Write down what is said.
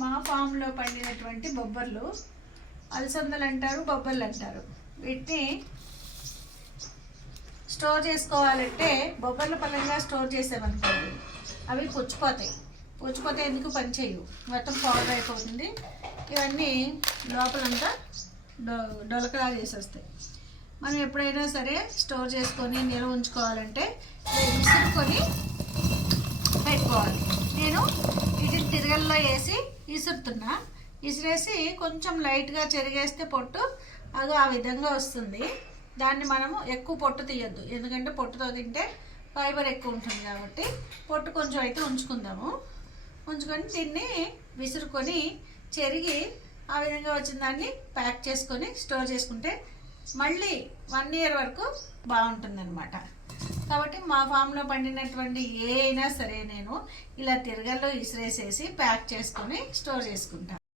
మా ఫామ్లో పండినటువంటి బొబ్బర్లు అలసందలు అంటారు, బొబ్బర్లు అంటారు. వీటిని స్టోర్ చేసుకోవాలంటే బొబ్బర్ల పళ్ళంగా స్టోర్ చేసామనుకోండి అవి పుచ్చిపోతే ఎందుకు పనిచేయవు, మొత్తం పౌడర్ అయిపోతుంది. ఇవన్నీ లోపలంతా డొలకలా చేసేస్తాయి. మనం ఎప్పుడైనా సరే స్టోర్ చేసుకొని నిల్వ ఉంచుకోవాలంటే విసురుకొని పెట్టుకోవాలి. నేను వీటిని తిరగల్లో వేసి విసురుతున్నా. విసిరేసి కొంచెం లైట్గా చెరిగేస్తే పొట్టు అది ఆ విధంగా వస్తుంది. దాన్ని మనము ఎక్కువ పొట్టు తీయొద్దు, ఎందుకంటే పొట్టుతో తింటే ఫైబర్ ఎక్కువ ఉంటుంది కాబట్టి పొట్టు కొంచెం అయితే ఉంచుకుందాము. ఉంచుకొని దీన్ని విసురుకొని చెరిగి ఆ విధంగా వచ్చిన దాన్ని ప్యాక్ చేసుకొని స్టోర్ చేసుకుంటే మళ్ళీ 1 year వరకు బాగుంటుంది అనమాట. కాబట్టి మా ఫామ్లో పండినటువంటి ఏ అయినా సరే నేను ఇలా తిరగల్లో విసిరేసేసి ప్యాక్ చేసుకొని స్టోర్ చేసుకుంటాను.